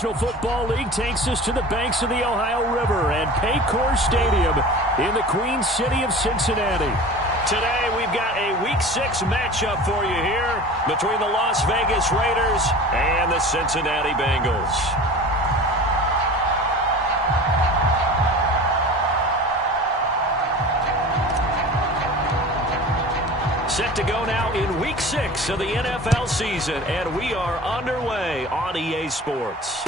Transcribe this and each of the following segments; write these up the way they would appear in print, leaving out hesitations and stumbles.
National Football League takes us to the banks of the Ohio River at Paycor Stadium in the Queen City of Cincinnati. Today, we've got a Week 6 matchup for you here between the Las Vegas Raiders and the Cincinnati Bengals. Set to go now in Week 6 of the NFL season, and we are underway on EA Sports.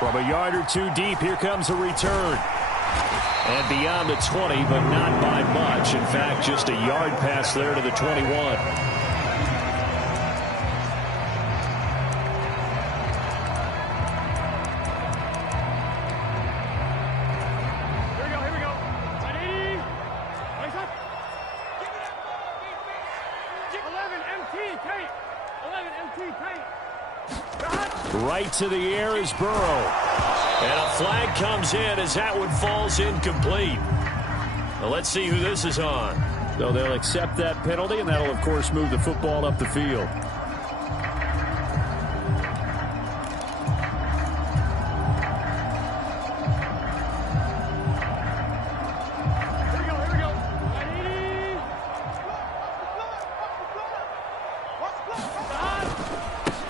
From a yard or two deep, here comes a return. And beyond the 20, but not by much. In fact, just a yard pass there to the 21. Right to the air is Burrow. And a flag comes in as that one falls incomplete. Well, let's see who this is on. So they'll accept that penalty, and that'll, of course, move the football up the field.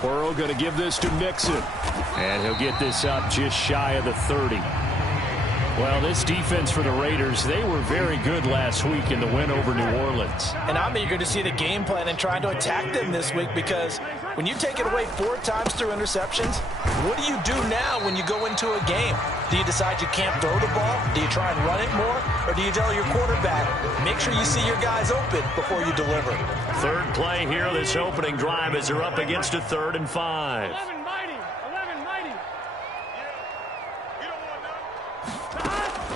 Burrow going to give this to Mixon. And he'll get this up just shy of the 30. Well, this defense for the Raiders, they were very good last week in the win over New Orleans. And I'm eager to see the game plan and trying to attack them this week, because when you take it away 4 times through interceptions, what do you do now when you go into a game? Do you decide you can't throw the ball? Do you try and run it more? Or do you tell your quarterback, make sure you see your guys open before you deliver? Third play here, this opening drive, as they're up against a 3rd and 5.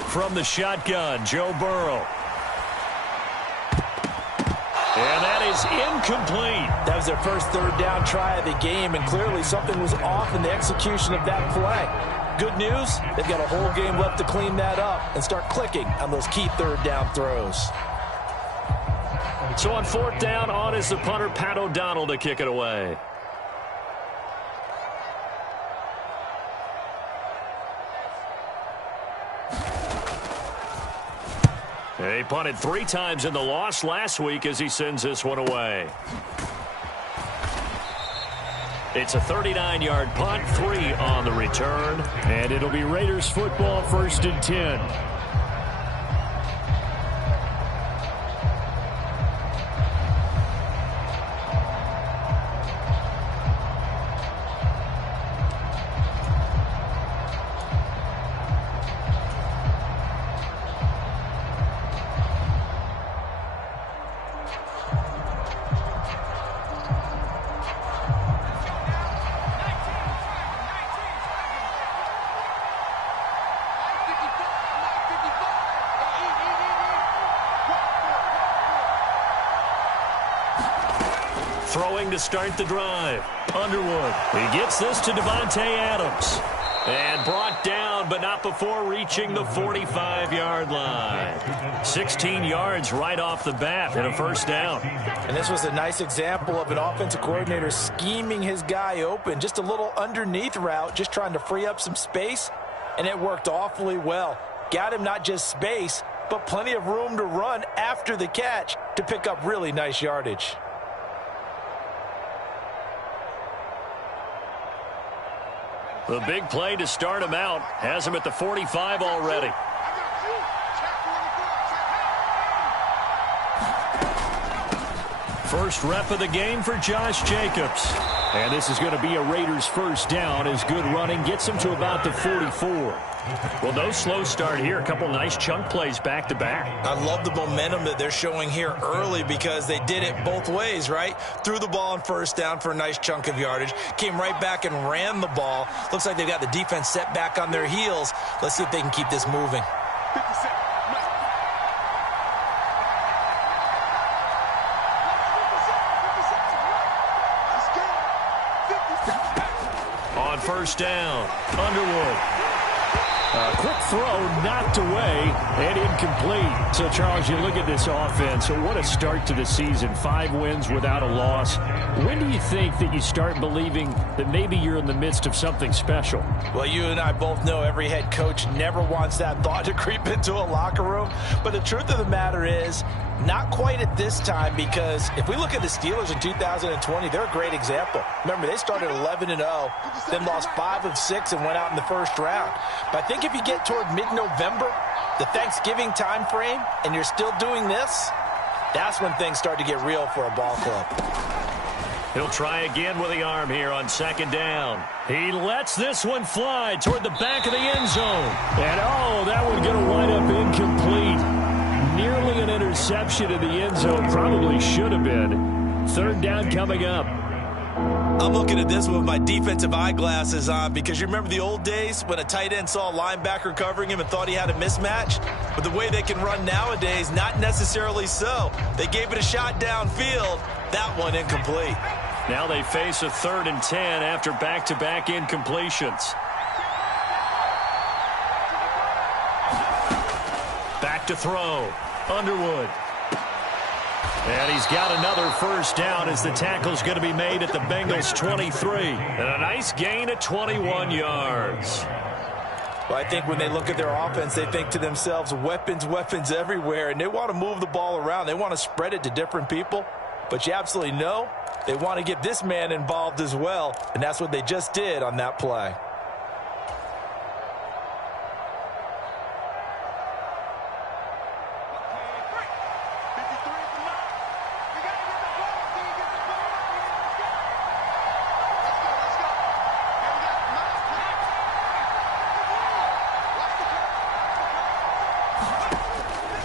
From the shotgun, Joe Burrow. And that is incomplete. That was their first 3rd down try of the game, and clearly something was off in the execution of that play. Good news, they've got a whole game left to clean that up and start clicking on those key 3rd down throws. So on 4th down, on is the punter, Pat O'Donnell, to kick it away. He punted 3 times in the loss last week as he sends this one away. It's a 39-yard punt, 3 on the return, and it'll be Raiders football, 1st and 10. Throwing to start the drive. Underwood. He gets this to Devontae Adams. And brought down, but not before reaching the 45-yard line. 16 yards right off the bat and a 1st down. And this was a nice example of an offensive coordinator scheming his guy open. Just a little underneath route, just trying to free up some space. And it worked awfully well. Got him not just space, but plenty of room to run after the catch to pick up really nice yardage. The big play to start him out has him at the 45 already. First rep of the game for Josh Jacobs. And this is going to be a Raiders 1st down as good running gets him to about the 44. Well, no slow start here. A couple nice chunk plays back-to-back. I love the momentum that they're showing here early, because they did it both ways, right? Threw the ball on 1st down for a nice chunk of yardage. Came right back and ran the ball. Looks like they've got the defense set back on their heels. Let's see if they can keep this moving. On 1st down, Underwood. Quick throw, knocked away, and incomplete. So, Charles, you look at this offense. So what a start to the season. 5 wins without a loss. When do you think that you start believing that maybe you're in the midst of something special? Well, you and I both know every head coach never wants that thought to creep into a locker room. But the truth of the matter is, not quite at this time, because if we look at the Steelers in 2020, they're a great example. Remember, they started 11-0, then lost 5 of 6 and went out in the first round. But I think if you get toward mid-November, the Thanksgiving time frame, and you're still doing this, that's when things start to get real for a ball club. He'll try again with the arm here on 2nd down. He lets this one fly toward the back of the end zone. And, oh, that one's going to wind up incomplete. Nearly an interception in the end zone. Probably should have been. 3rd down coming up. I'm looking at this one with my defensive eyeglasses on, because you remember the old days when a tight end saw a linebacker covering him and thought he had a mismatch? But the way they can run nowadays, not necessarily so. They gave it a shot downfield. That one incomplete. Now they face a 3rd and 10 after back-to-back incompletions. Back to throw. Underwood. And he's got another first down as the tackle's going to be made at the Bengals 23. And a nice gain at 21 yards. Well, I think when they look at their offense, they think to themselves, weapons, weapons everywhere. And they want to move the ball around. They want to spread it to different people. But you absolutely know they want to get this man involved as well. And that's what they just did on that play.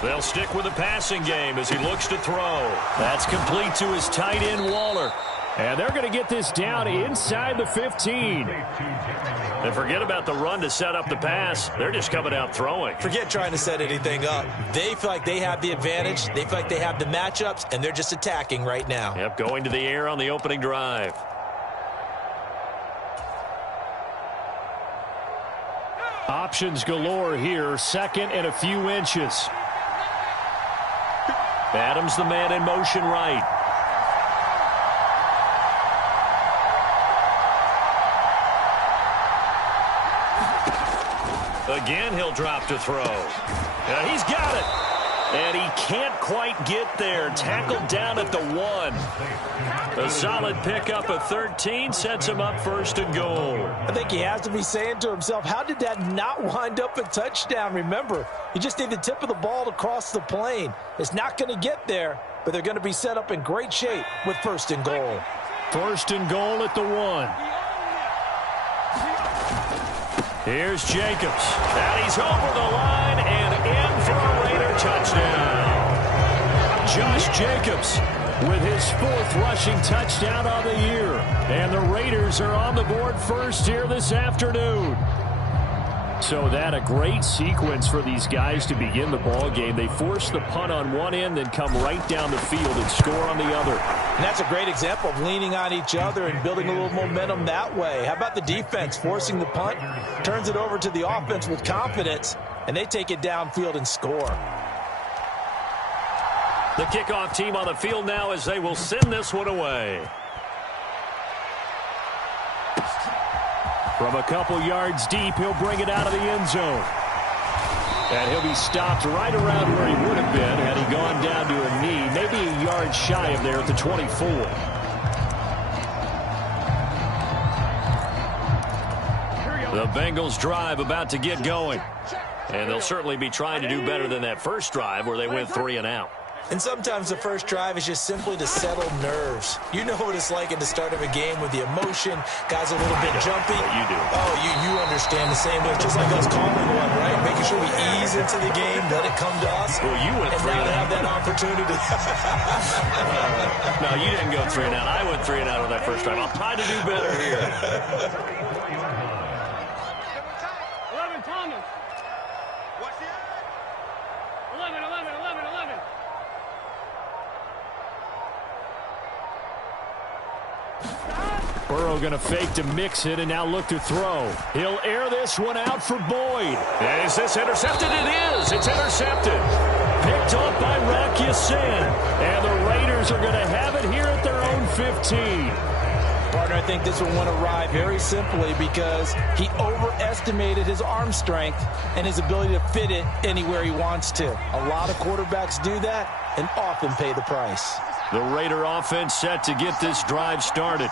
They'll stick with the passing game as he looks to throw. That's complete to his tight end, Waller. And they're going to get this down inside the 15. And forget about the run to set up the pass. They're just coming out throwing. Forget trying to set anything up. They feel like they have the advantage. They feel like they have the matchups, and they're just attacking right now. Yep, going to the air on the opening drive. Options galore here. 2nd and a few inches. Adams the man in motion right. Again, he'll drop to throw. He's got it. And he can't quite get there. Tackled down at the 1. A solid pickup of 13 sets him up 1st and goal. I think he has to be saying to himself, how did that not wind up a touchdown? Remember, you just need the tip of the ball to cross the plane. It's not going to get there, but they're going to be set up in great shape with 1st and goal. 1st and goal at the 1. Here's Jacobs. And he's over the line and in for a Raider touchdown. Josh Jacobs with his 4th rushing touchdown on the year. And the Raiders are on the board first here this afternoon. So that a great sequence for these guys to begin the ball game. They force the punt on one end, then come right down the field and score on the other. And that's a great example of leaning on each other and building a little momentum that way. How about the defense forcing the punt, turns it over to the offense with confidence, and they take it downfield and score. The kickoff team on the field now as they will send this one away. From a couple yards deep, he'll bring it out of the end zone. And he'll be stopped right around where he would have been had he gone down to a knee, maybe a yard shy of there at the 24. The Bengals drive about to get going. And they'll certainly be trying to do better than that first drive where they went 3 and out. And sometimes the first drive is just simply to settle nerves. You know what it's like at the start of a game with the emotion. Guys a little bit jumpy. You do. Oh, you understand the same way. Just like us calling one, right? Making sure we ease into the game, let it come to us. Well, you went 3 and out. And now to have that opportunity. No, you didn't go 3 and out. I went 3 and out on that first drive. I'll try to do better here. 11, Thomas. What's the 11. Burrow Burrow going to fake to mix it and now look to throw. He'll air this one out for Boyd. And is this intercepted? It is. It's intercepted. Picked off by Rock Ya-Sin. And the Raiders are going to have it here at their own 15. Partner, I think this one went awry very simply because he overestimated his arm strength and his ability to fit it anywhere he wants to. A lot of quarterbacks do that and often pay the price. The Raider offense set to get this drive started.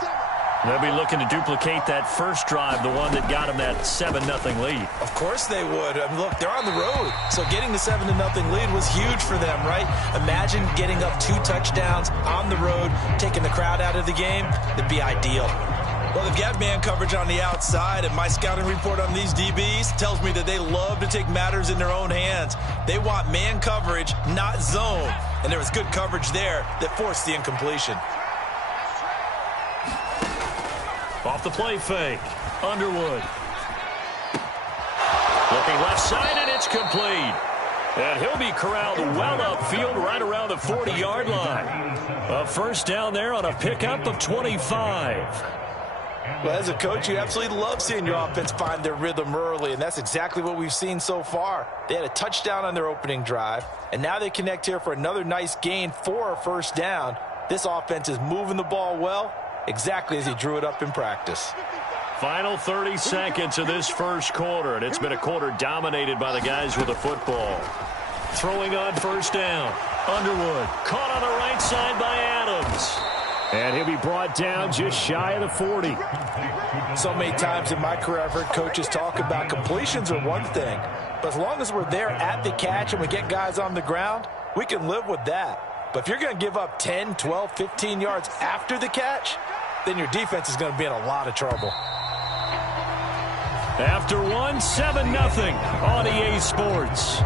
They'll be looking to duplicate that first drive, the one that got them that 7-0 lead. Of course they would. I mean, look, they're on the road. So getting the 7-0 lead was huge for them, right? Imagine getting up 2 touchdowns on the road, taking the crowd out of the game. That'd be ideal. Well, they've got man coverage on the outside, and my scouting report on these DBs tells me that they love to take matters in their own hands. They want man coverage, not zone. And there was good coverage there that forced the incompletion. Off the play fake. Underwood. Looking left side, and it's complete. And he'll be corralled well upfield right around the 40-yard line. A first down there on a pickup of 25. Well, as a coach, you absolutely love seeing your offense find their rhythm early, and that's exactly what we've seen so far. They had a touchdown on their opening drive, and now they connect here for another nice gain for a first down. This offense is moving the ball well, exactly as he drew it up in practice. Final 30 seconds of this first quarter, and it's been a quarter dominated by the guys with the football. Throwing on first down. Underwood caught on the right side by Adams. And he'll be brought down just shy of the 40. So many times in my career I've heard coaches talk about completions are one thing, but as long as we're there at the catch and we get guys on the ground, we can live with that. But if you're going to give up 10, 12, 15 yards after the catch, then your defense is going to be in a lot of trouble. After one, 7-0 on EA Sports.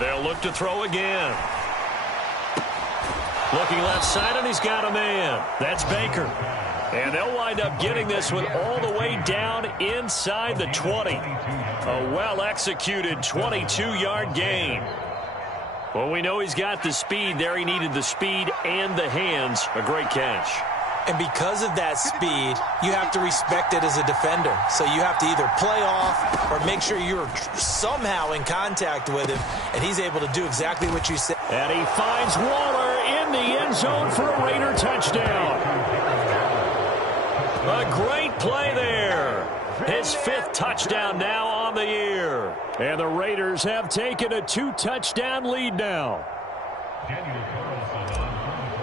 They'll look to throw again. Looking left side, and he's got a man. That's Baker. And they'll wind up getting this one all the way down inside the 20. A well-executed 22-yard gain. Well, we know he's got the speed there. He needed the speed and the hands. A great catch. And because of that speed, you have to respect it as a defender. So you have to either play off or make sure you're somehow in contact with him, and he's able to do exactly what you said. And he finds Waller in the end zone for a Raider touchdown. A great play there. His 5th touchdown now on the year. And the Raiders have taken a 2-touchdown lead now.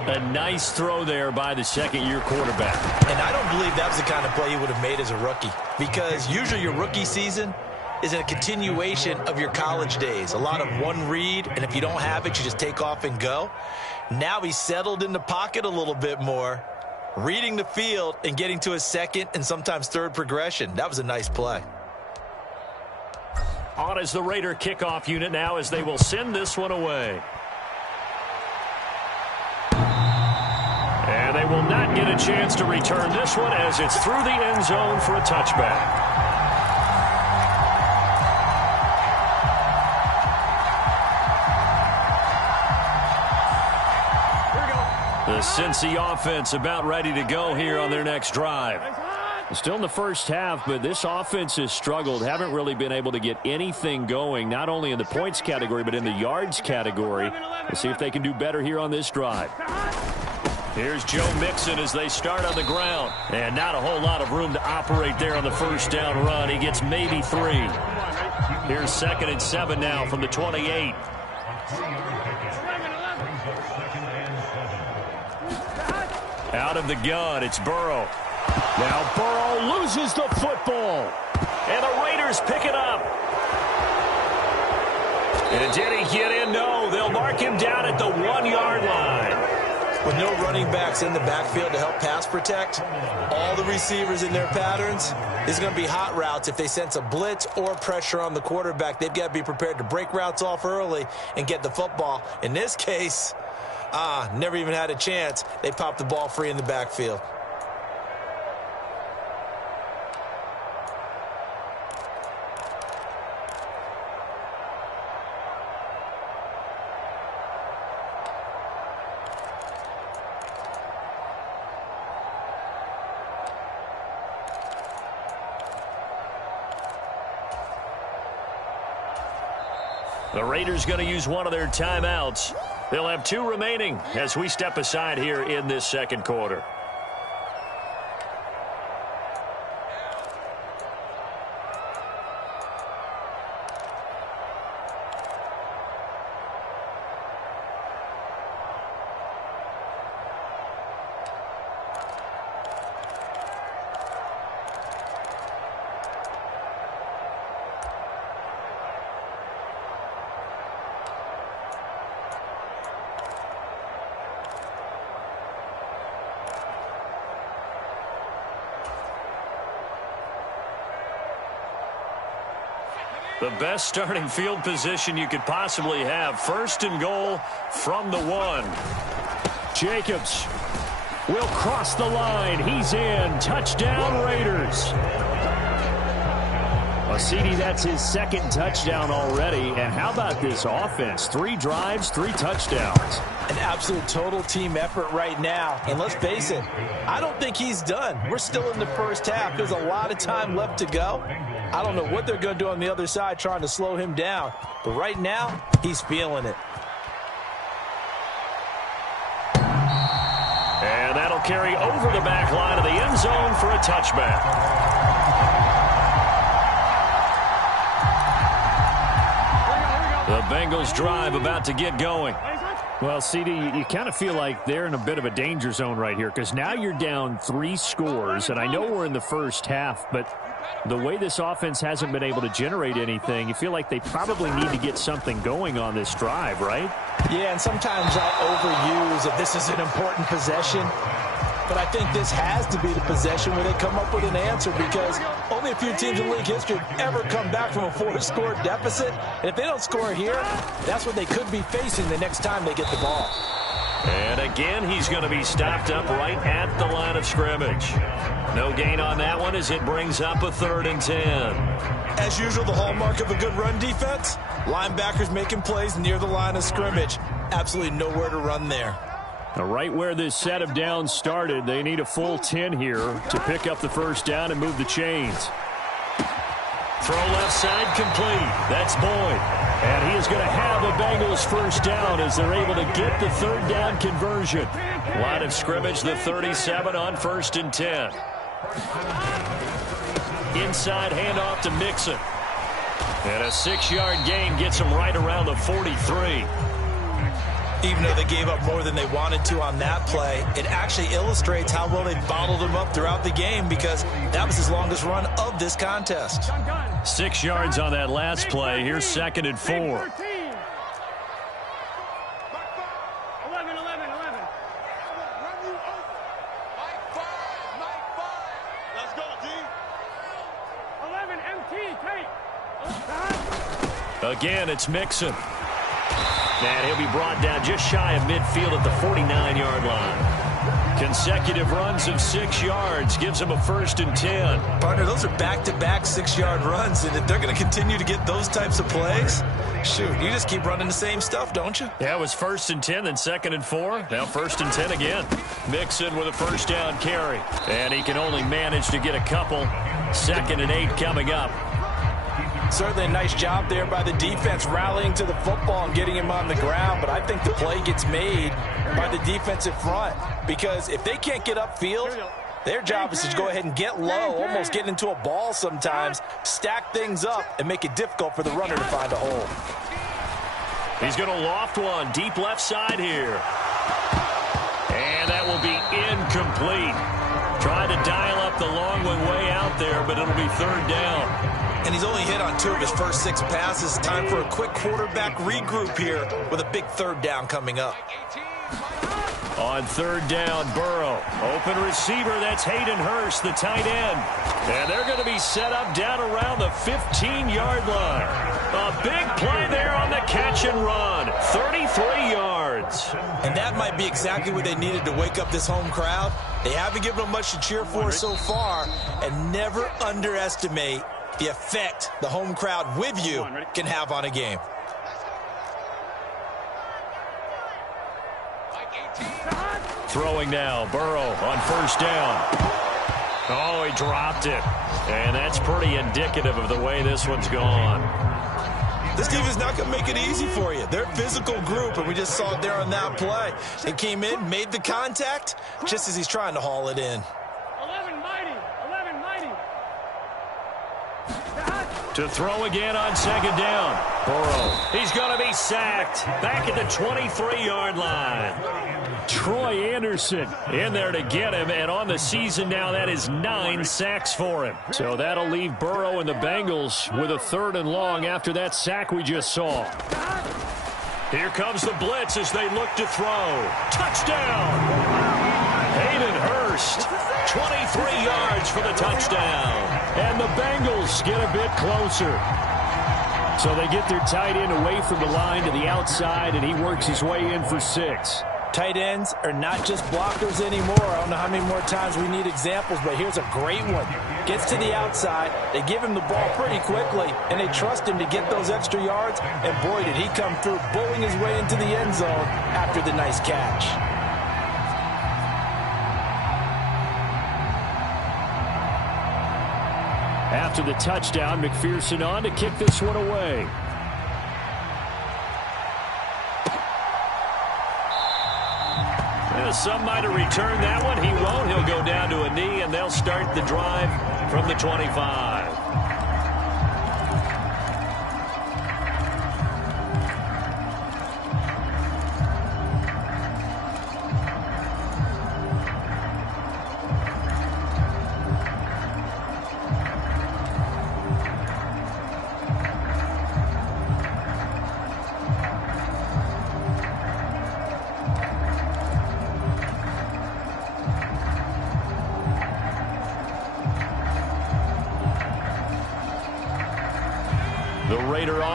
A nice throw there by the second-year quarterback. And I don't believe that was the kind of play he would have made as a rookie, because usually your rookie season is a continuation of your college days. A lot of one read, and if you don't have it, you just take off and go. Now he's settled in the pocket a little bit more, reading the field and getting to his second and sometimes third progression. That was a nice play. On is the Raider kickoff unit now as they will send this one away. And they will not get a chance to return this one as it's through the end zone for a touchback. The Cincy offense about ready to go here on their next drive. Still in the first half, but this offense has struggled. Haven't really been able to get anything going, not only in the points category, but in the yards category. Let's see if they can do better here on this drive. Here's Joe Mixon as they start on the ground. And not a whole lot of room to operate there on the first down run. He gets maybe 3. Here's 2nd and 7 now from the 28. Out of the gun, it's Burrow. Now Burrow loses the football. And the Raiders pick it up. And did he get in? No, they'll mark him down at the 1-yard line. With no running backs in the backfield to help pass protect, all the receivers in their patterns, it's going to be hot routes. If they sense a blitz or pressure on the quarterback, they've got to be prepared to break routes off early and get the football. In this case, never even had a chance. They popped the ball free in the backfield. The Raiders going to use one of their timeouts. They'll have 2 remaining as we step aside here in this second quarter. The best starting field position you could possibly have. 1st and goal from the 1. Jacobs will cross the line. He's in. Touchdown, Raiders. Well, CD, that's his 2nd touchdown already. And how about this offense? 3 drives, 3 touchdowns. An absolute total team effort right now. And let's face it, I don't think he's done. We're still in the first half. There's a lot of time left to go. I don't know what they're going to do on the other side trying to slow him down. But right now, he's feeling it. And that'll carry over the back line of the end zone for a touchback. The Bengals drive about to get going. Well, CD, you kind of feel like they're in a bit of a danger zone right here because now you're down 3 scores, and I know we're in the first half, but the way this offense hasn't been able to generate anything, you feel like they probably need to get something going on this drive, right? Yeah, and sometimes I overuse that this is an important possession. But I think this has to be the possession where they come up with an answer because only a few teams in league history have ever come back from a 4-score deficit. And if they don't score here, that's what they could be facing the next time they get the ball. And again, he's going to be stopped up right at the line of scrimmage. No gain on that one as it brings up a 3rd and 10. As usual, the hallmark of a good run defense, linebackers making plays near the line of scrimmage. Absolutely nowhere to run there. Now, right where this set of downs started, they need a full 10 here to pick up the first down and move the chains. Throw left side complete. That's Boyd. And he is going to have the Bengals first down as they're able to get the 3rd down conversion. Line of scrimmage, the 37 on 1st and 10. Inside handoff to Mixon. And a 6-yard gain gets him right around the 43. Even though they gave up more than they wanted to on that play, it actually illustrates how well they bottled him up throughout the game because that was his longest run of this contest. 6 yards on that last play. Here's 2nd and 4. 11. Let's go, D. 11 MT, take. Again, it's Mixon. And he'll be brought down just shy of midfield at the 49-yard line. Consecutive runs of 6 yards gives him a 1st and 10. Partner, those are back-to-back 6-yard runs, and if they're going to continue to get those types of plays, shoot, you just keep running the same stuff, don't you? Yeah, it was 1st and 10, then 2nd and 4. Now 1st and 10 again. Mixon with a 1st down carry. And he can only manage to get a couple. 2nd and 8 coming up. Certainly a nice job there by the defense rallying to the football and getting him on the ground, but I think the play gets made by the defensive front because if they can't get upfield, their job is to go ahead and get low, almost get into a ball sometimes, stack things up, and make it difficult for the runner to find a hole. He's going to loft one deep left side here. And that will be incomplete. Tried to dial up the long one way out there, but it'll be 3rd down. And he's only hit on 2 of his first 6 passes. Time for a quick quarterback regroup here with a big 3rd down coming up. On third down, Burrow. Open receiver, that's Hayden Hurst, the tight end. And they're going to be set up down around the 15-yard line. A big play there on the catch and run. 33 yards. And that might be exactly what they needed to wake up this home crowd. They haven't given them much to cheer for so far. And never underestimate the effect the home crowd with you can have on a game. Throwing now, Burrow on first down. Oh, he dropped it. And that's pretty indicative of the way this one's gone. This team is not going to make it easy for you. They're a physical group, and we just saw it there on that play. They came in, made the contact, just as he's trying to haul it in. 11 mighty. To throw again on second down. Burrow. He's going to be sacked. Back at the 23-yard line. Troy Anderson in there to get him, and on the season now, that is 9 sacks for him. So that'll leave Burrow and the Bengals with a 3rd and long after that sack we just saw. Here comes the blitz as they look to throw. Touchdown! Hayden Hurst, 23 yards for the touchdown. And the Bengals get a bit closer. So they get their tight end away from the line to the outside, and he works his way in for 6. Tight ends are not just blockers anymore. I don't know how many more times we need examples, but here's a great one. Gets to the outside, they give him the ball pretty quickly, and they trust him to get those extra yards, and boy, did he come through, bowling his way into the end zone after the nice catch. After the touchdown, McPherson on to kick this one away. Some might have returned that one. He won't. He'll go down to a knee, and they'll start the drive from the 25.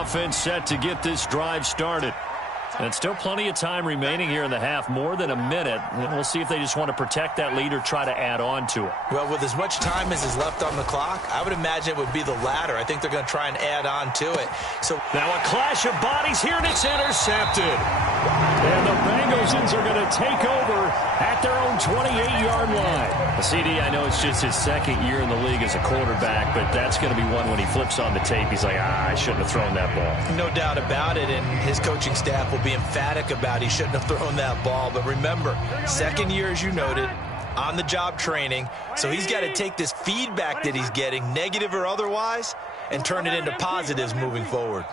Offense set to get this drive started. And still plenty of time remaining here in the half, more than a minute. And we'll see if they just want to protect that lead or try to add on to it. Well, with as much time as is left on the clock, I would imagine it would be the latter. I think they're going to try and add on to it. So now a clash of bodies here, and it's intercepted. And the Bengals are going to take over at their own 28-yard line. CD, I know it's just his 2nd year in the league as a quarterback, but that's going to be one when he flips on the tape. He's like, I shouldn't have thrown that ball. No doubt about it, and his coaching staff will be emphatic about he shouldn't have thrown that ball. But remember, 2nd year, as you noted, on-the-job training. So he's got to take this feedback that he's getting, negative or otherwise, and turn it into positives moving forward.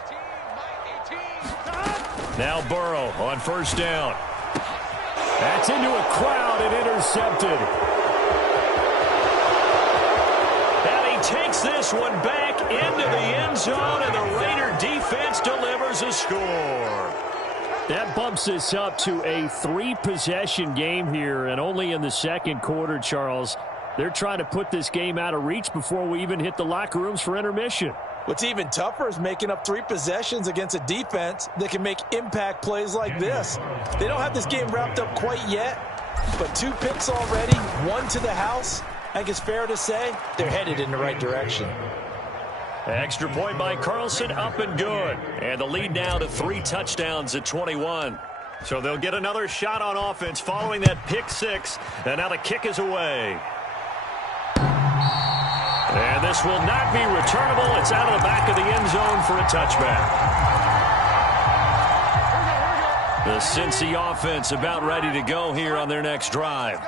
Now Burrow on first down. That's into a crowd and intercepted. And he takes this one back into the end zone, and the Raider defense delivers a score. That bumps us up to a 3-possession game here, and only in the 2nd quarter, Charles. They're trying to put this game out of reach before we even hit the locker rooms for intermission. What's even tougher is making up 3 possessions against a defense that can make impact plays like this. They don't have this game wrapped up quite yet, but 2 picks already, 1 to the house. I think it's fair to say they're headed in the right direction. Extra point by Carlson, up and good. And the lead now to 3 touchdowns at 21. So they'll get another shot on offense following that pick 6. And now the kick is away. And this will not be returnable. It's out of the back of the end zone for a touchback. The Cincy offense about ready to go here on their next drive.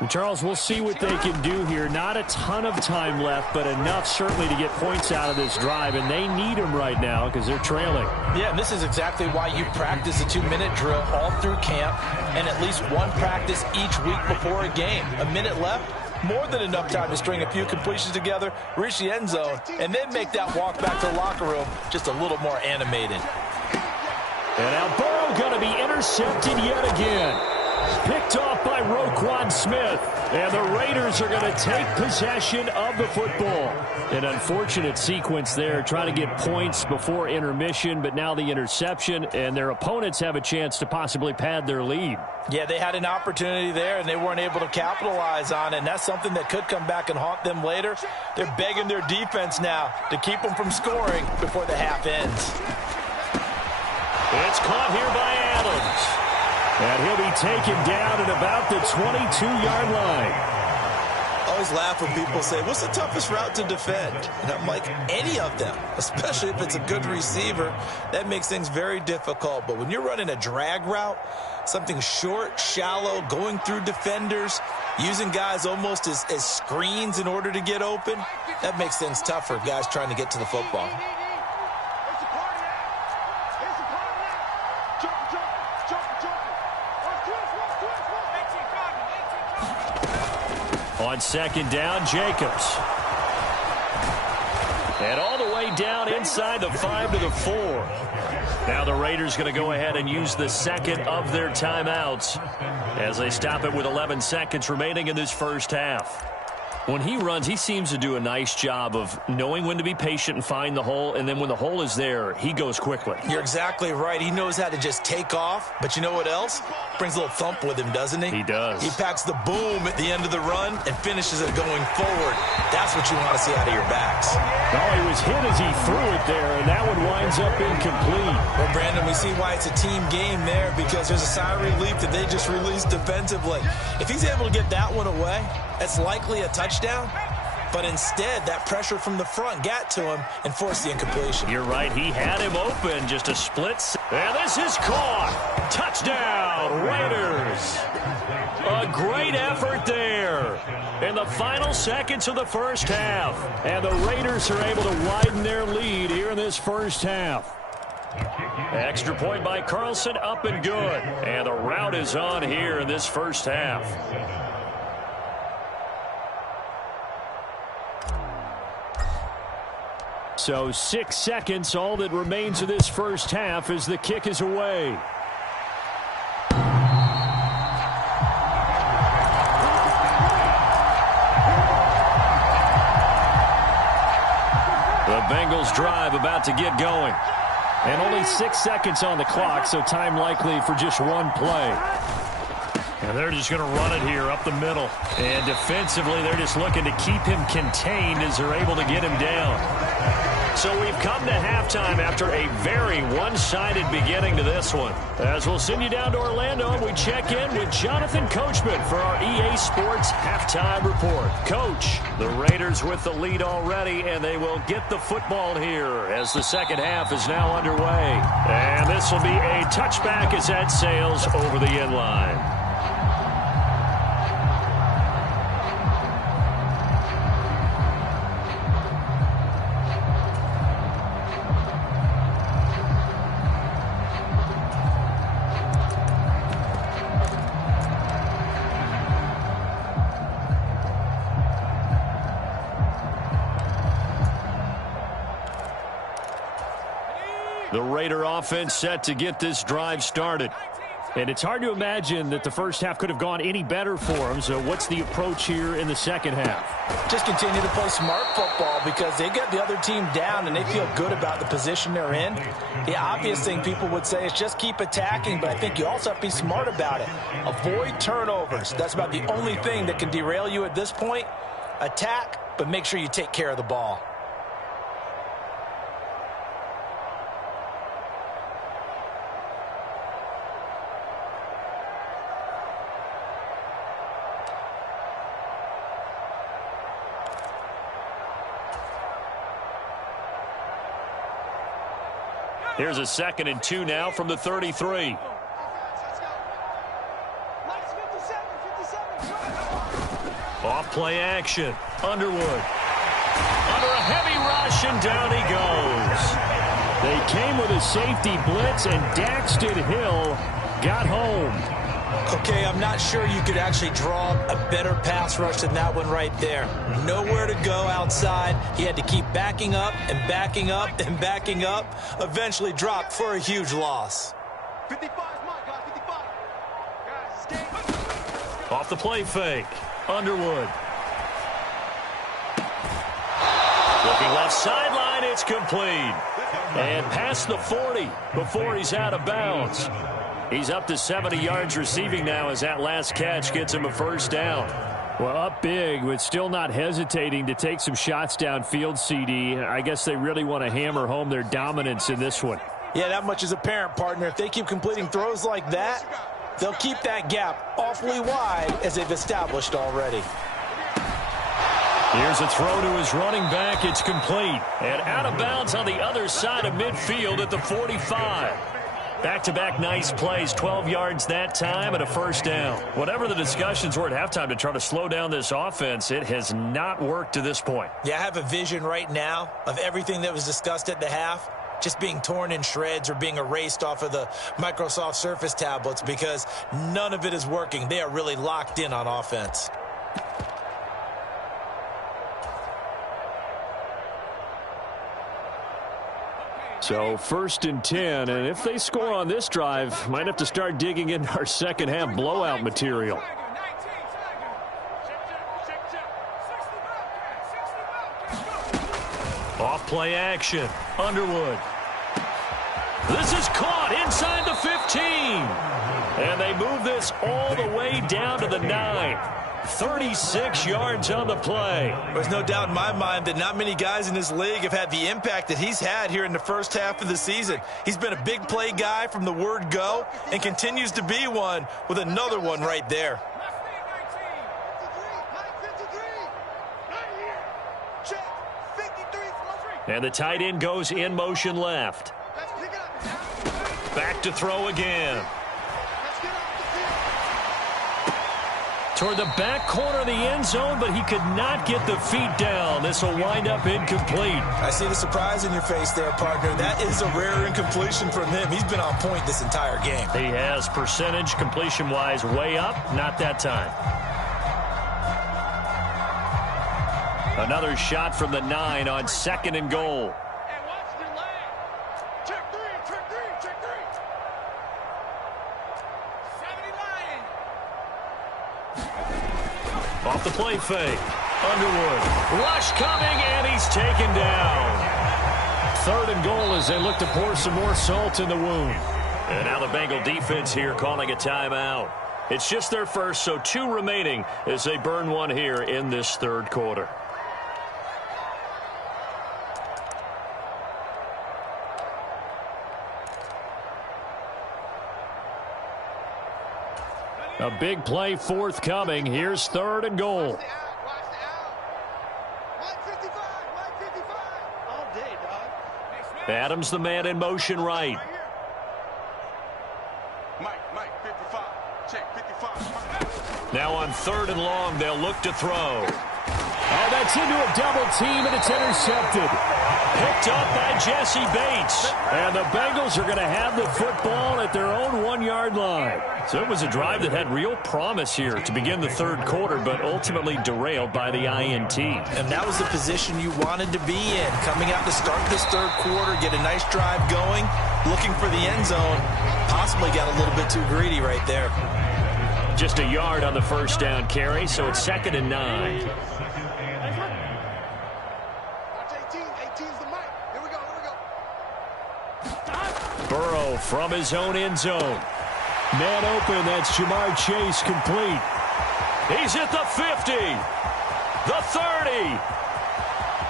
And Charles, we'll see what they can do here. Not a ton of time left, but enough certainly to get points out of this drive, and they need them right now because they're trailing. Yeah, and this is exactly why you practice a 2-minute drill all through camp and at least 1 practice each week before a game. A minute left, more than enough time to string a few completions together, reach the end zone, and then make that walk back to the locker room just a little more animated. And now Burrow going to be intercepted yet again. Picked off by Roquan Smith. And the Raiders are going to take possession of the football. An unfortunate sequence there, trying to get points before intermission, but now the interception, and their opponents have a chance to possibly pad their lead. Yeah, they had an opportunity there, and they weren't able to capitalize on it, and that's something that could come back and haunt them later. They're begging their defense now to keep them from scoring before the half ends. It's caught here by Adams. And he'll be taken down at about the 22-yard line. I always laugh when people say, what's the toughest route to defend? And I'm like, any of them, especially if it's a good receiver. That makes things very difficult. But when you're running a drag route, something short, shallow, going through defenders, using guys almost as screens in order to get open, that makes things tougher, guys trying to get to the football. On second down, Jacobs. And all the way down inside the 5 to the 4. Now the Raiders going to go ahead and use the second of their timeouts as they stop it with 11 seconds remaining in this first half. When he runs, he seems to do a nice job of knowing when to be patient and find the hole, and then when the hole is there, he goes quickly. You're exactly right. He knows how to just take off, but you know what else? Brings a little thump with him, doesn't he? He does. He packs the boom at the end of the run and finishes it going forward. That's what you want to see out of your backs. Oh, he was hit as he threw it there, and that one winds up incomplete. Well, Brandon, we see why it's a team game there, because there's a sigh of relief that they just released defensively. If he's able to get that one away, that's likely a touchdown. But instead, that pressure from the front got to him and forced the incompletion. You're right. He had him open, just a split. And this is caught. Touchdown, Raiders. A great effort there in the final seconds of the first half. And the Raiders are able to widen their lead here in this first half. Extra point by Carlson, up and good. And the route is on here in this first half. So 6 seconds, all that remains of this first half as the kick is away. The Bengals drive about to get going. And only 6 seconds on the clock, so time likely for just one play. And they're just going to run it here up the middle. And defensively, they're just looking to keep him contained as they're able to get him down. So we've come to halftime after a very one-sided beginning to this one. As we'll send you down to Orlando, and we check in with Jonathan Coachman for our EA Sports Halftime Report. Coach, the Raiders with the lead already, and they will get the football here as the second half is now underway. And this will be a touchback as that sails over the end line. The Raider offense set to get this drive started. And it's hard to imagine that the first half could have gone any better for them. So what's the approach here in the second half? Just continue to play smart football because they get the other team down and they feel good about the position they're in. The obvious thing people would say is just keep attacking, but I think you also have to be smart about it. Avoid turnovers. That's about the only thing that can derail you at this point. Attack, but make sure you take care of the ball. Here's a 2nd and 2 now from the 33. Off play action. Underwood. Under a heavy rush, and down he goes. They came with a safety blitz, and Daxton Hill got home. Okay, I'm not sure you could actually draw a better pass rush than that one right there. Nowhere to go outside. He had to keep backing up and backing up and backing up. Eventually dropped for a huge loss. 55 is mine, guys. 55. Guys, Off the play fake. Underwood. Looking left sideline, it's complete. And past the 40 before he's out of bounds. He's up to 70 yards receiving now as that last catch gets him a first down. Well, up big, but still not hesitating to take some shots downfield, CD. I guess they really want to hammer home their dominance in this one. Yeah, that much is apparent, partner. If they keep completing throws like that, they'll keep that gap awfully wide as they've established already. Here's a throw to his running back. It's complete. And out of bounds on the other side of midfield at the 45. Back-to-back nice plays, 12 yards that time and a first down. Whatever the discussions were at halftime to try to slow down this offense, it has not worked to this point. Yeah, I have a vision right now of everything that was discussed at the half just being torn in shreds or being erased off of the Microsoft Surface tablets because none of it is working. They are really locked in on offense. So 1st and 10, and if they score on this drive, might have to start digging into our second half blowout material. Off play action. Underwood. This is caught inside the 15. And they move this all the way down to the 9. 36 yards on the play. There's no doubt in my mind that not many guys in this league have had the impact that he's had here in the first half of the season. He's been a big play guy from the word go and continues to be one with another one right there. And the tight end goes in motion left. Back to throw again. Toward the back corner of the end zone, but he could not get the feet down. This will wind up incomplete. I see the surprise in your face there, partner. That is a rare incompletion from him. He's been on point this entire game. He has percentage completion-wise way up. Not that time. Another shot from the 9 on 2nd and goal. Off the play fake. Underwood. Rush coming, and he's taken down. 3rd and goal as they look to pour some more salt in the wound. And now the Bengal defense here calling a timeout. It's just their first, so 2 remaining as they burn one here in this 3rd quarter. A big play forthcoming. Here's 3rd and goal. Adams the man in motion right. Now on 3rd and long, they'll look to throw. Oh, that's into a double team, and it's intercepted. Picked up by Jesse Bates. And the Bengals are going to have the football at their own 1-yard line. So it was a drive that had real promise here to begin the 3rd quarter, but ultimately derailed by the INT. And that was the position you wanted to be in. Coming out to start this 3rd quarter, get a nice drive going, looking for the end zone. Possibly got a little bit too greedy right there. Just a yard on the first down carry, so it's 2nd and 9. Burrow from his own end zone. Man open, that's Jamar Chase complete. He's at the 50, the 30,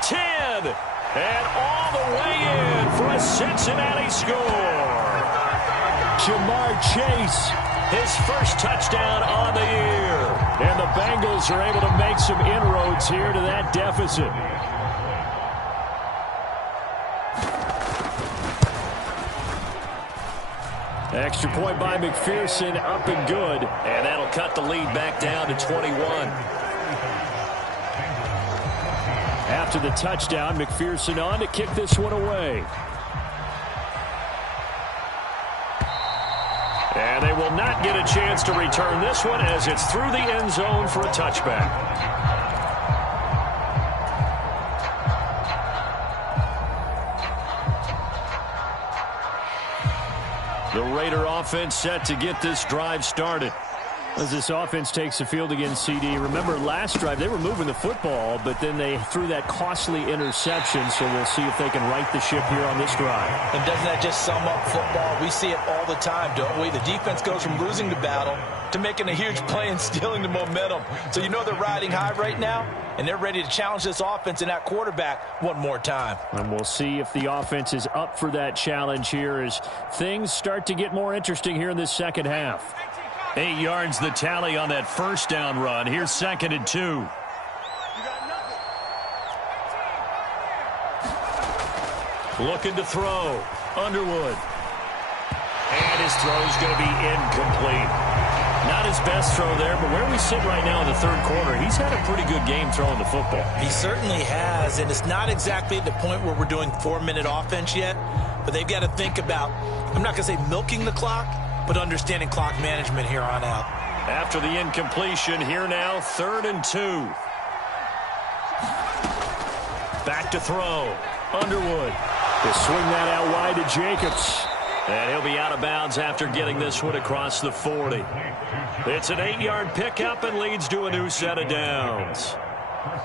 10, and all the way in for a Cincinnati score. Jamar Chase. His first touchdown on the year. And the Bengals are able to make some inroads here to that deficit. Extra point by McPherson, up and good. And that'll cut the lead back down to 21. After the touchdown, McPherson on to kick this one away. And they will not get a chance to return this one as it's through the end zone for a touchback. The Raider offense set to get this drive started. As this offense takes the field against CD, remember last drive they were moving the football, but then they threw that costly interception, so we'll see if they can right the ship here on this drive. And doesn't that just sum up football? We see it all the time, don't we? The defense goes from losing the battle to making a huge play and stealing the momentum. So you know they're riding high right now, and they're ready to challenge this offense and that quarterback one more time. And we'll see if the offense is up for that challenge here as things start to get more interesting here in this second half. 8 yards the tally on that first down run. Here's 2nd and 2. Looking to throw. Underwood. And his throw is going to be incomplete. Not his best throw there, but where we sit right now in the third quarter, he's had a pretty good game throwing the football. He certainly has, and it's not exactly at the point where we're doing 4-minute offense yet, but they've got to think about, I'm not going to say milking the clock, but understanding clock management here on out. After the incompletion, here now, 3rd and 2. Back to throw. Underwood. They swing that out wide to Jacobs. And he'll be out of bounds after getting this one across the 40. It's an 8-yard pickup and leads to a new set of downs.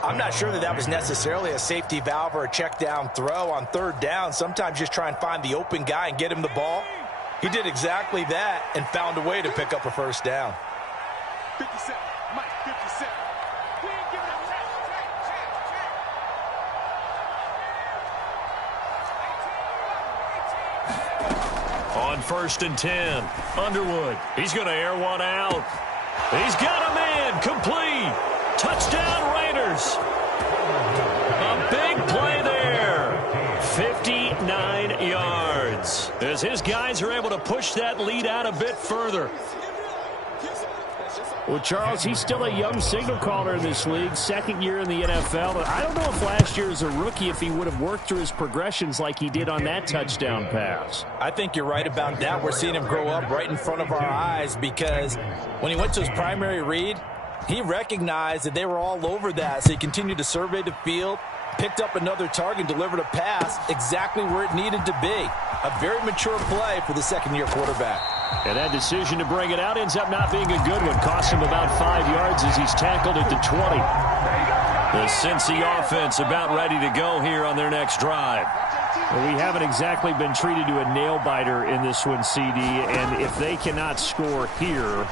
I'm not sure that was necessarily a safety valve or a check down throw on 3rd down. Sometimes just try and find the open guy and get him the ball. He did exactly that and found a way to pick up a 1st down. 57, Mike, 57. On 1st and 10, Underwood. He's going to air one out. He's got a man. Complete. Touchdown, Raiders. A big play there. 59 yards. As his guys are able to push that lead out a bit further. Well, Charles, he's still a young signal caller in this league, 2nd year in the NFL. But I don't know if last year as a rookie if he would have worked through his progressions like he did on that touchdown pass. I think you're right about that. We're seeing him grow up right in front of our eyes because when he went to his primary read, he recognized that they were all over that. So he continued to survey the field, picked up another target, delivered a pass exactly where it needed to be. A very mature play for the 2nd-year quarterback. And that decision to bring it out ends up not being a good one. Cost him about 5 yards as he's tackled at the 20. The Cincy offense about ready to go here on their next drive. Well, we haven't exactly been treated to a nail-biter in this one, CD. And if they cannot score here,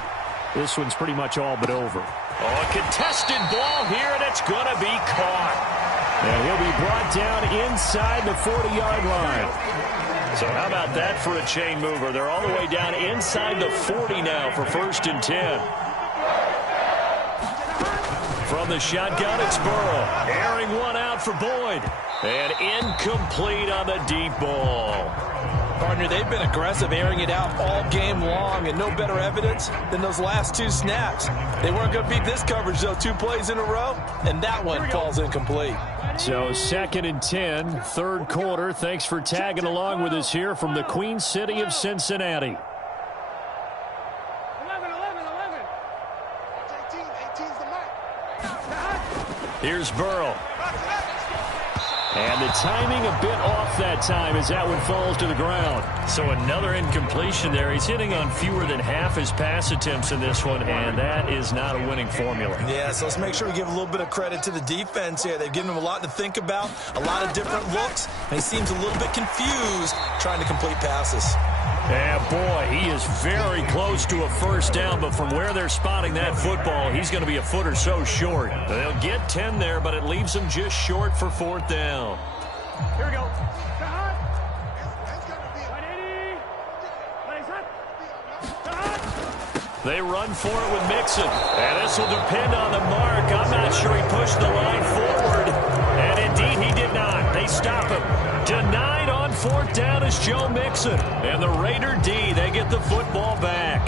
this one's pretty much all but over. Oh, a contested ball here, and it's going to be caught. And he'll be brought down inside the 40-yard line. So how about that for a chain mover? They're all the way down inside the 40 now for 1st and 10. From the shotgun, it's Burrow. Airing one out for Boyd. And incomplete on the deep ball. Partner, they've been aggressive, airing it out all game long, and no better evidence than those last 2 snaps. They weren't going to beat this coverage, though, 2 plays in a row, and that one falls incomplete. So 2nd and 10, 3rd quarter. Thanks for tagging along with us here from the Queen City of Cincinnati. 11. 18's the mark. Here's Burrow. And the timing a bit off that time as that one falls to the ground. So another incompletion there. He's hitting on fewer than half his pass attempts in this one, and that is not a winning formula. Yeah, so let's make sure we give a little bit of credit to the defense here. They've given him a lot to think about, a lot of different looks, and he seems a little bit confused trying to complete passes. Yeah, boy, he is very close to a 1st down, but from where they're spotting that football, he's going to be a foot or so short. They'll get 10 there, but it leaves them just short for 4th down. Here we go. They run for it with Mixon, and this will depend on the mark. I'm not sure he pushed the line forward, and indeed he did not. They stop him. Denied on 4th down is Joe Mixon, and the Raider D, they get the football back.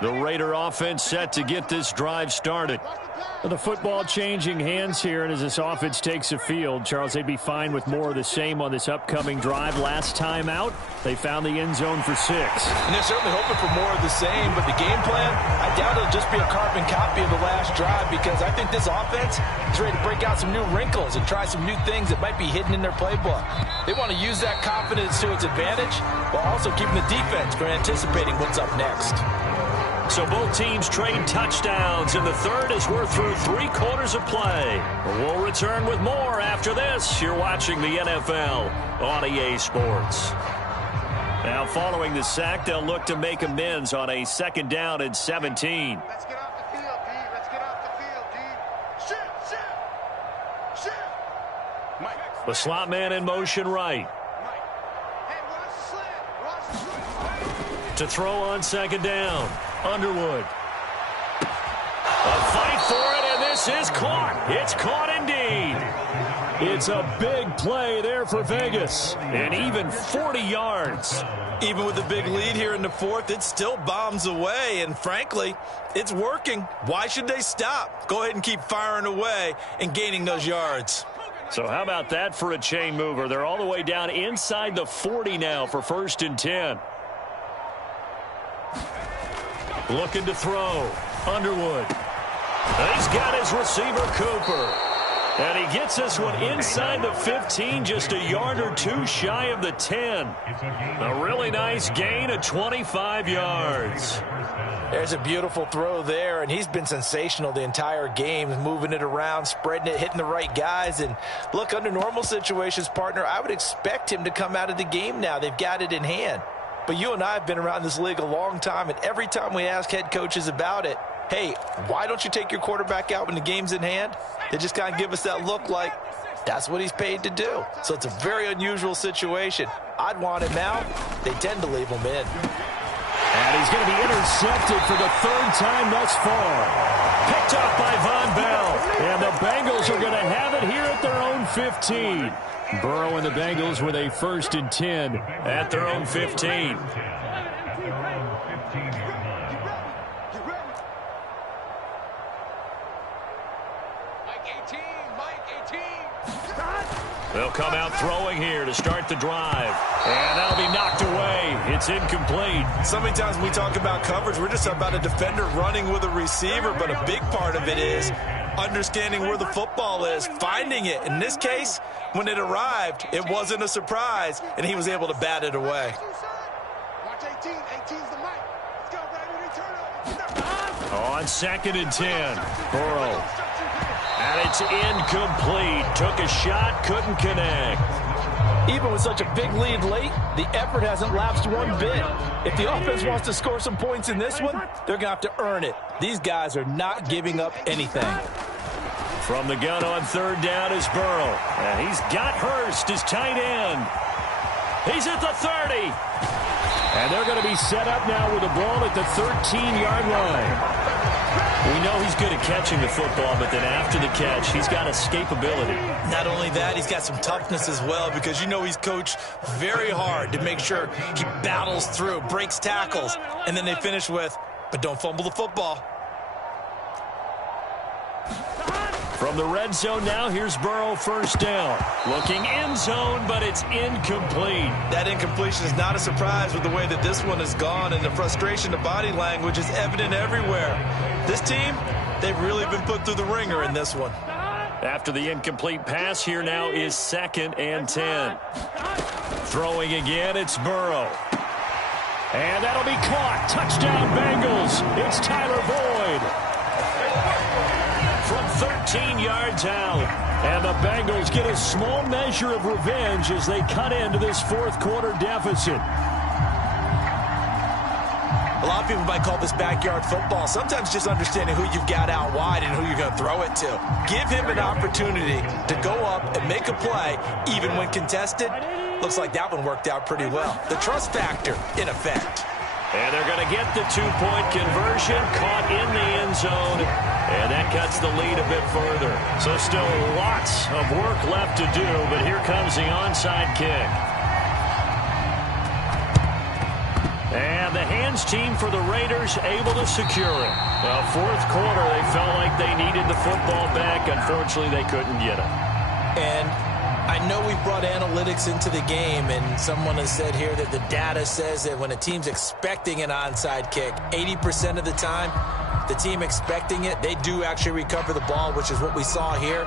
The Raider offense set to get this drive started. The football changing hands here, and as this offense takes the field, Charles, they'd be fine with more of the same on this upcoming drive. Last time out, they found the end zone for 6. And they're certainly hoping for more of the same, but the game plan, I doubt it'll just be a carbon copy of the last drive, because I think this offense is ready to break out some new wrinkles and try some new things that might be hidden in their playbook. They want to use that confidence to its advantage, while also keeping the defense from anticipating what's up next. So both teams trade touchdowns in the third as we're through 3 quarters of play. We'll return with more after this. You're watching the NFL on EA Sports. Now following the sack, they'll look to make amends on a 2nd down and 17. Let's get off the field, D. Let's get off the field, D. Shoot. Mike. The slot man in motion right. Mike. Hey, watch the slant. To throw on 2nd down. Underwood. A fight for it, and this is caught. It's caught indeed. It's a big play there for Vegas. And even 40 yards. Even with a big lead here in the 4th, it still bombs away. And frankly, it's working. Why should they stop? Go ahead and keep firing away and gaining those yards. So how about that for a chain mover? They're all the way down inside the 40 now for 1st and 10. Looking to throw. Underwood. He's got his receiver, Cooper. And he gets this one inside the 15, just a yard or 2 shy of the 10. A really nice gain of 25 yards. There's a beautiful throw there, and he's been sensational the entire game, moving it around, spreading it, hitting the right guys. And look, under normal situations, partner, I would expect him to come out of the game now. They've got it in hand. But you and I have been around this league a long time, and every time we ask head coaches about it, hey, why don't you take your quarterback out when the game's in hand? They just kind of give us that look like that's what he's paid to do. So it's a very unusual situation. I'd want him out. They tend to leave him in. And he's going to be intercepted for the 3rd time thus far. Picked up by Von Bell. And the Bengals are going to have it here at their own 15. Burrow and the Bengals with a 1st and 10 at their own 15. They'll come out throwing here to start the drive. And that'll be knocked away. It's incomplete. So many times when we talk about coverage, we're just about a defender running with a receiver, but a big part of it is understanding where the football is, finding it. In this case, when it arrived, it wasn't a surprise, and he was able to bat it away. Watch 18. 18's the mic. Let's go, baby. On 2nd and 10, Burrow. And it's incomplete. Took a shot, couldn't connect. Even with such a big lead late, the effort hasn't lapsed one bit. If the offense wants to score some points in this one, they're going to have to earn it. These guys are not giving up anything. From the gun on 3rd down is Burrow. And he's got Hurst, his tight end. He's at the 30. And they're going to be set up now with the ball at the 13-yard line. We know he's good at catching the football, but then after the catch, he's got escapability. Not only that, he's got some toughness as well, because you know he's coached very hard to make sure he battles through, breaks tackles, and then they finish with, but don't fumble the football. From the red zone now, here's Burrow, 1st down. Looking end zone, but it's incomplete. That incompletion is not a surprise with the way that this one has gone, and the frustration, the body language is evident everywhere. This team, they've really been put through the ringer in this one. After the incomplete pass, here now is 2nd and 10. Throwing again, it's Burrow. And that'll be caught. Touchdown, Bengals. It's Tyler Boyd. From 13 yards out. And the Bengals get a small measure of revenge as they cut into this 4th quarter deficit. A lot of people might call this backyard football. Sometimes just understanding who you've got out wide and who you're going to throw it to. Give him an opportunity to go up and make a play, even when contested. Looks like that one worked out pretty well. The trust factor in effect. And they're going to get the 2-point conversion, caught in the end zone, and that cuts the lead a bit further. So still lots of work left to do, but here comes the onside kick. And the hands team for the Raiders able to secure it. Well, fourth quarter, they felt like they needed the football back. Unfortunately, they couldn't get it. And I know we brought analytics into the game, and someone has said here that the data says that when a team's expecting an onside kick, 80% of the time, the team expecting it, they do actually recover the ball, which is what we saw here.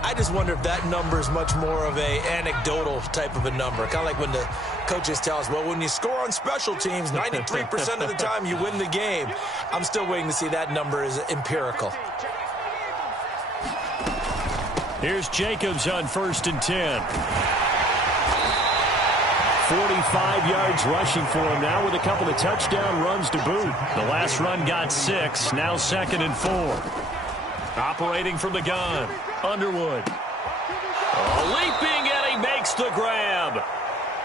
I just wonder if that number is much more of a anecdotal type of a number. Kind of like when the coaches tell us, well, when you score on special teams, 93% of the time you win the game. I'm still waiting to see that number is empirical. Here's Jacobs on 1st and 10. 45 yards rushing for him now with a couple of touchdown runs to boot. The last run got 6, now 2nd and 4. Operating from the gun, Underwood. Leaping, and he makes the grab.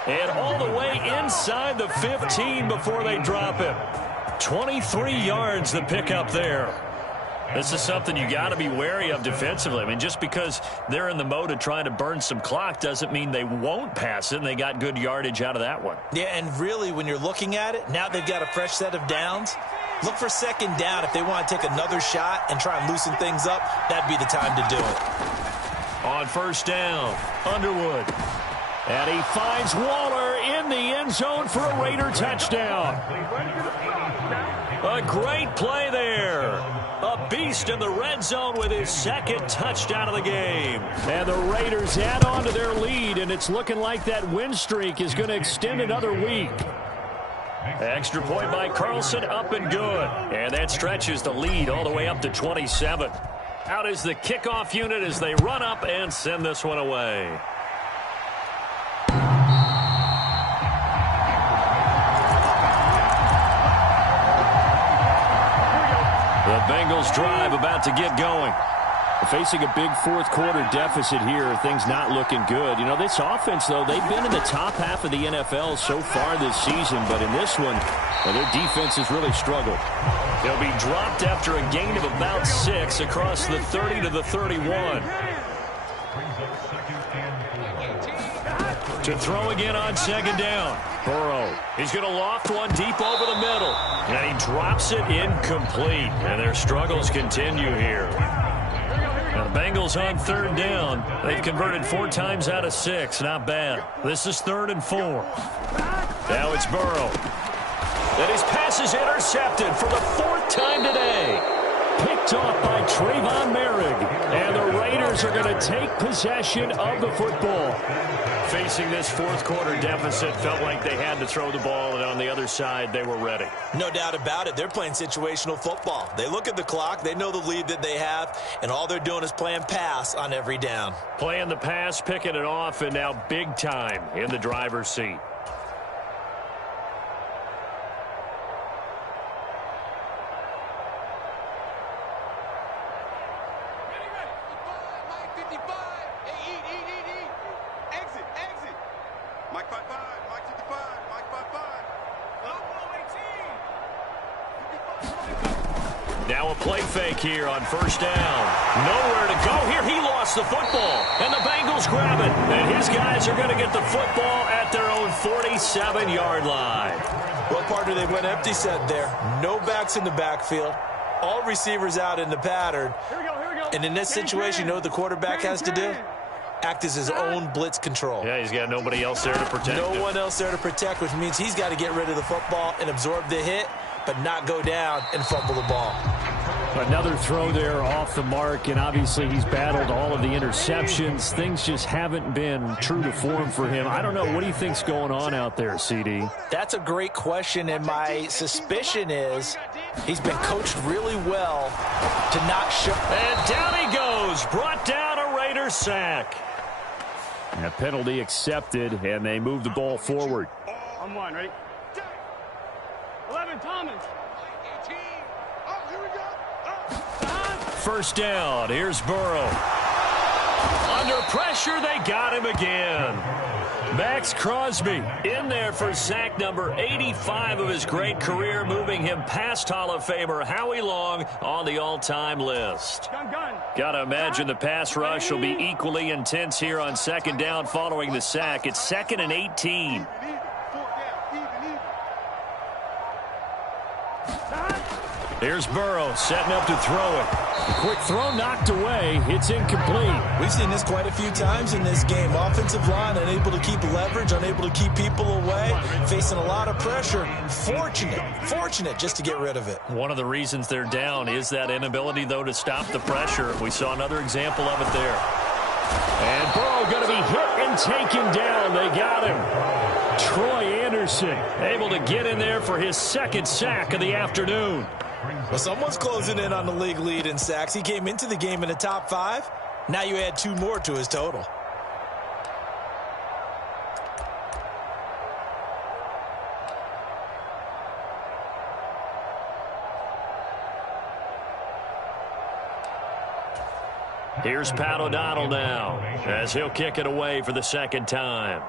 And all the way inside the 15 before they drop him. 23 yards the pickup there. This is something you got to be wary of defensively. I mean, just because they're in the mode of trying to burn some clock doesn't mean they won't pass it, and they got good yardage out of that one. Yeah, and really, when you're looking at it, now they've got a fresh set of downs. Look for 2nd down. If they want to take another shot and try and loosen things up, that'd be the time to do it. On 1st down, Underwood. And he finds Waller in the end zone for a Raider touchdown. A great play there. A beast in the red zone with his 2nd touchdown of the game. And the Raiders add on to their lead, and it's looking like that win streak is going to extend another week. Extra point by Carlson, up and good. And that stretches the lead all the way up to 27. Out is the kickoff unit as they run up and send this one away. The Bengals drive about to get going. Facing a big fourth quarter deficit here, things not looking good. You know, this offense, though, they've been in the top half of the NFL so far this season, but in this one, well, their defense has really struggled. They'll be dropped after a gain of about 6 across the 30 to the 31. To throw again on 2nd down. Burrow. He's going to loft one deep over the middle. And he drops it incomplete. And their struggles continue here. Now the Bengals on 3rd down. They've converted 4 times out of 6. Not bad. This is 3rd and 4. Now it's Burrow. And his pass is intercepted for the 4th time today. Picked off by Trayvon Merrick. And the Raiders are going to take possession of the football. Facing this fourth quarter deficit, felt like they had to throw the ball, and on the other side, they were ready. No doubt about it. They're playing situational football. They look at the clock, they know the lead that they have, and all they're doing is playing pass on every down. Playing the pass, picking it off, and now big time in the driver's seat. Now a play fake here on 1st down. Nowhere to go here. He lost the football. And the Bengals grab it. And his guys are going to get the football at their own 47-yard line. Well, partner, they went empty set there. No backs in the backfield. All receivers out in the pattern. And in this situation, you know what the quarterback has to do? Act as his own blitz control. Yeah, he's got nobody else there to protect him. No one else there to protect, which means he's got to get rid of the football and absorb the hit, but not go down and fumble the ball. Another throw there off the mark, and obviously he's battled all of the interceptions. Things just haven't been true to form for him. I don't know. What do you think's going on out there, CD? That's a great question, and my suspicion is he's been coached really well to not show. And down he goes. Brought down a Raider sack. And a penalty accepted, and they move the ball forward. On 1, ready? 11, Thomas. 18. Oh, here we go. 1st down. Here's Burrow. Under pressure, they got him again. Max Crosby in there for sack number 85 of his great career, moving him past Hall of Famer Howie Long on the all-time list. Got to imagine the pass rush will be equally intense here on 2nd down following the sack. It's 2nd and 18. Here's Burrow setting up to throw it. Quick throw knocked away. It's incomplete. We've seen this quite a few times in this game. Offensive line unable to keep leverage, unable to keep people away, facing a lot of pressure. Fortunate just to get rid of it. One of the reasons they're down is that inability, though, to stop the pressure. We saw another example of it there. And Burrow going to be hit and taken down. They got him. Troy Anderson able to get in there for his second sack of the afternoon. Well, someone's closing in on the league lead in sacks. He came into the game in the top 5. Now you add 2 more to his total. Here's Pat O'Donnell now as he'll kick it away for the second time.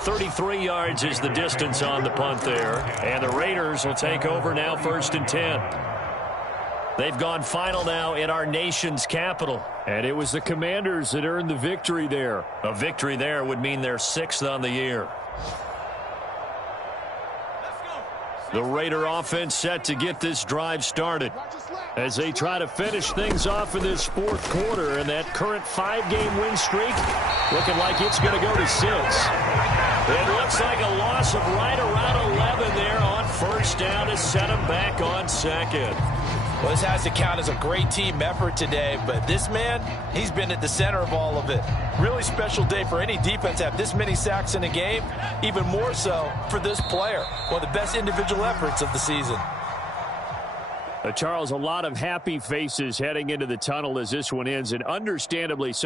.33 yards is the distance on the punt there. And the Raiders will take over now, 1st and 10. They've gone final now in our nation's capital. And it was the Commanders that earned the victory there. A victory there would mean they're 6th on the year. The Raider offense set to get this drive started as they try to finish things off in this 4th quarter, and that current 5-game win streak looking like it's going to go to 6. It looks like a loss of right around 11 there on 1st down to set them back on 2nd. Well, this has to count as a great team effort today, but this man, he's been at the center of all of it. Really special day for any defense to have this many sacks in a game, even more so for this player. One of the best individual efforts of the season. Charles, a lot of happy faces heading into the tunnel as this one ends, and understandably so.